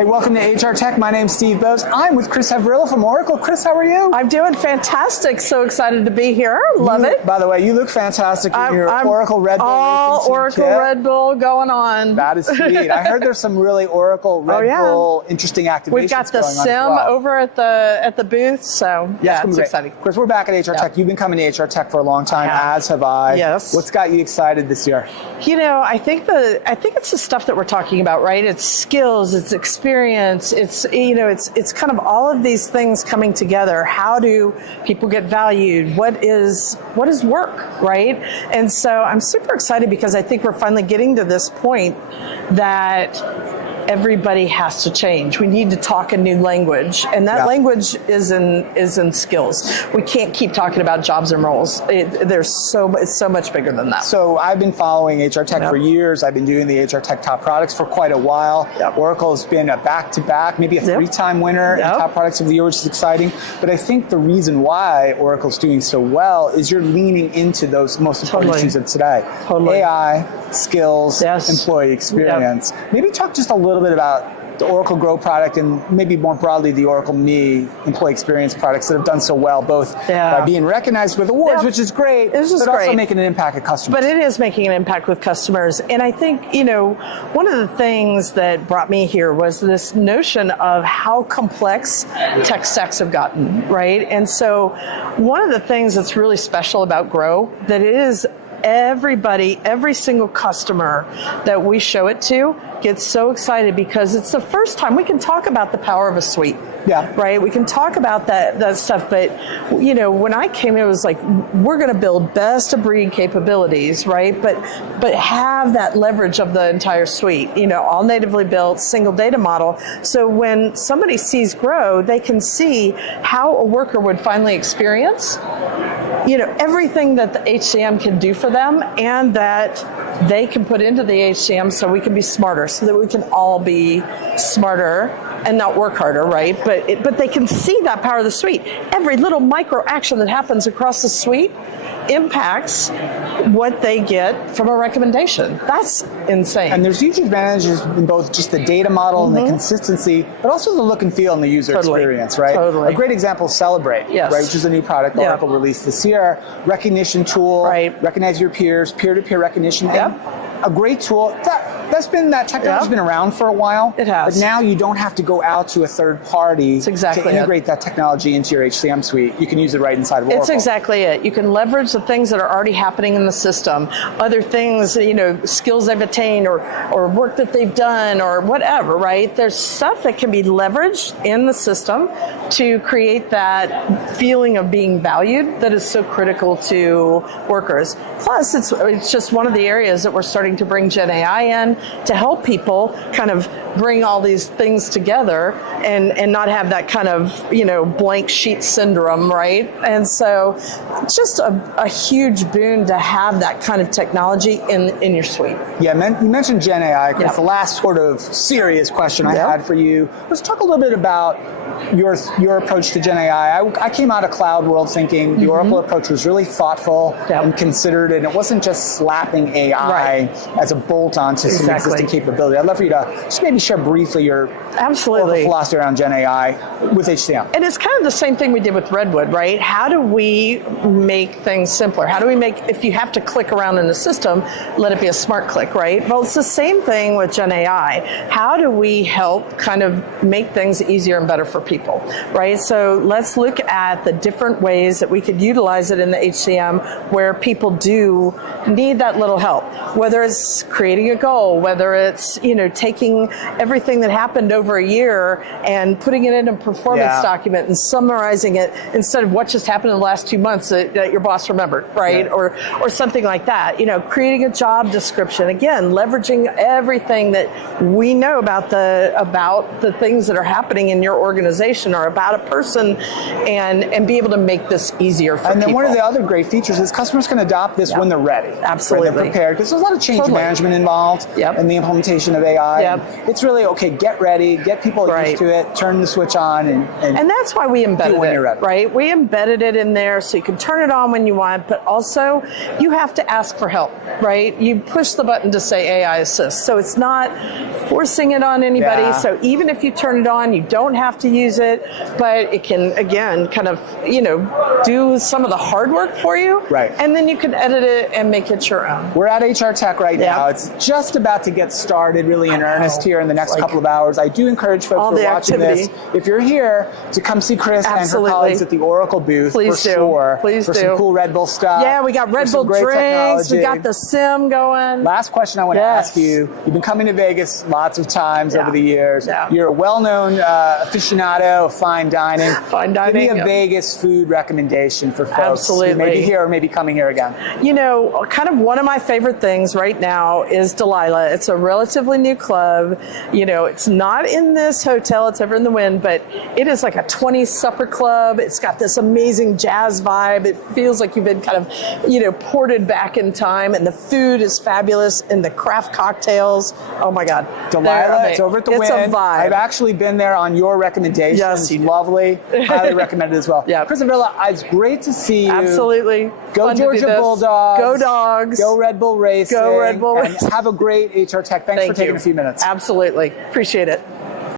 Hey, welcome to HR Tech. My name's Steve Bose. I'm with Chris Havrilla from Oracle. Chris, how are you? I'm doing fantastic. So excited to be here. Love it. By the way, you look fantastic in your Oracle Red Bull. All Oracle Red Bull going on. That is sweet. I heard there's some really Oracle Red Bull interesting activations. We've got the sim over at the booth, so yeah, it's exciting. Chris, we're back at HR Tech. You've been coming to HR Tech for a long time, as have I. Yes. What's got you excited this year? You know, I think it's the stuff that we're talking about, right? It's skills, it's experience, it's it's kind of all of these things coming together. How do people get valued? What is work, right? And so I'm super excited because I think we're finally getting to this point that everybody has to change. We need to talk a new language, and that language is in skills. We can't keep talking about jobs and roles. It's so much bigger than that. So I've been following HR Tech for years. I've been doing the HR Tech Top Products for quite a while. Oracle has been a back-to-back, maybe a three-time winner in Top Products of the Year, which is exciting. But I think the reason why Oracle's doing so well is you're leaning into those most important issues of today. AI, skills, employee experience. Maybe talk just a little bit about the Oracle Grow product and maybe more broadly the Oracle Me employee experience products that have done so well, both by being recognized with awards, which is great, but also making an impact with customers. But it is making an impact with customers. And I think, one of the things that brought me here was this notion of how complex tech stacks have gotten, right? And so one of the things that's really special about Grow, that it is every single customer that we show it to gets so excited because it's the first time we can talk about the power of a suite. Right? We can talk about that stuff, but when I came in, it was like, we're going to build best of breed capabilities, right? But have that leverage of the entire suite, all natively built, single data model. So when somebody sees Grow, they can see how a worker would finally experience everything that the HCM can do for them, and that they can put into the HCM so we can be smarter, so that we can all be smarter and not work harder, right? But they can see that power of the suite. Every little micro action that happens across the suite impacts what they get from a recommendation. That's insane. And there's huge advantages in both just the data model and the consistency, but also the look and feel and the user experience, right? A great example is Celebrate, right, which is a new product Oracle released this year. Recognition tool, recognize your peers, peer-to-peer recognition. A great tool. That technology's been around for a while. It has. But now you don't have to go out to a third party to integrate that technology into your HCM suite. You can use it right inside of Oracle. It's exactly it. You can leverage the things that are already happening in the system, other things, skills they've attained or work that they've done or whatever, right? There's stuff that can be leveraged in the system to create that feeling of being valued that is so critical to workers. Plus, it's just one of the areas that we're starting to bring Gen AI in to help people kind of bring all these things together and not have that kind of, blank sheet syndrome, right? And so it's just a huge boon to have that kind of technology in your suite. Yeah, you mentioned Gen AI. It's the last sort of serious question I had for you. Let's talk a little bit about your approach to Gen AI. I came out of cloud world thinking the Oracle approach was really thoughtful and considered, and it wasn't just slapping AI as a bolt on to some existing capability. I'd love for you to just maybe share briefly your Oracle philosophy around Gen AI with HCM. And it's kind of the same thing we did with Redwood, right? How do we make things simpler? How do we make, if you have to click around in the system, let it be a smart click, right? Well, it's the same thing with Gen AI. How do we help kind of make things easier and better for people, right? So let's look at the different ways that we could utilize it in the HCM where people do need that little help, whether it's creating a goal, whether it's, taking everything that happened over a year and putting it in a performance document and summarizing it instead of what just happened in the last 2 months that your boss remembered, right? Or something like that. Creating a job description, again, leveraging everything that we know about the things that are happening in your organization or about a person, and be able to make this easier for people. And then one of the other great features is customers can adopt this when they're ready. Absolutely. When they're prepared, because there's a lot of change change management involved in the implementation of AI. It's really, okay, get ready, get people used to it, turn the switch on. And that's why we embedded it, right? We embedded it in there so you can turn it on when you want, but also you have to ask for help, right? You push the button to say AI assist. So it's not forcing it on anybody. So even if you turn it on, you don't have to use it, but it can, again, kind of, do some of the hard work for you. And then you can edit it and make it your own. We're at HR Tech right now. It's just about to get started really in earnest here in the next couple of hours. I do encourage folks who are watching this, if you're here, to come see Chris and her colleagues at the Oracle booth for sure. For some cool Red Bull stuff. Yeah, we got Red Bull drinks. We got the sim going. Last question I want to ask you. You've been coming to Vegas lots of times over the years. You're a well-known aficionado of fine dining. Fine dining. Give me a Vegas food recommendation for folks who may be here or maybe coming here again. Kind of one of my favorite things right now is Delilah. It's a relatively new club. It's not in this hotel. It's over in the Wynn, but it is like a 20 supper club. It's got this amazing jazz vibe. It feels like you've been kind of, ported back in time, and the food is fabulous, and the craft cocktails. Oh my God. Delilah, it's over at the Wynn. It's a vibe. I've actually been there on your recommendation. Yes, it's lovely. Highly recommended as well. Chris Havrilla, it's great to see you. Absolutely. Go Fun Georgia Bulldogs. Go Dogs. Go Red Bull Racing. Go Red Bull Racing. And have a great HR Tech. Thanks for taking a few minutes. Absolutely. Appreciate it.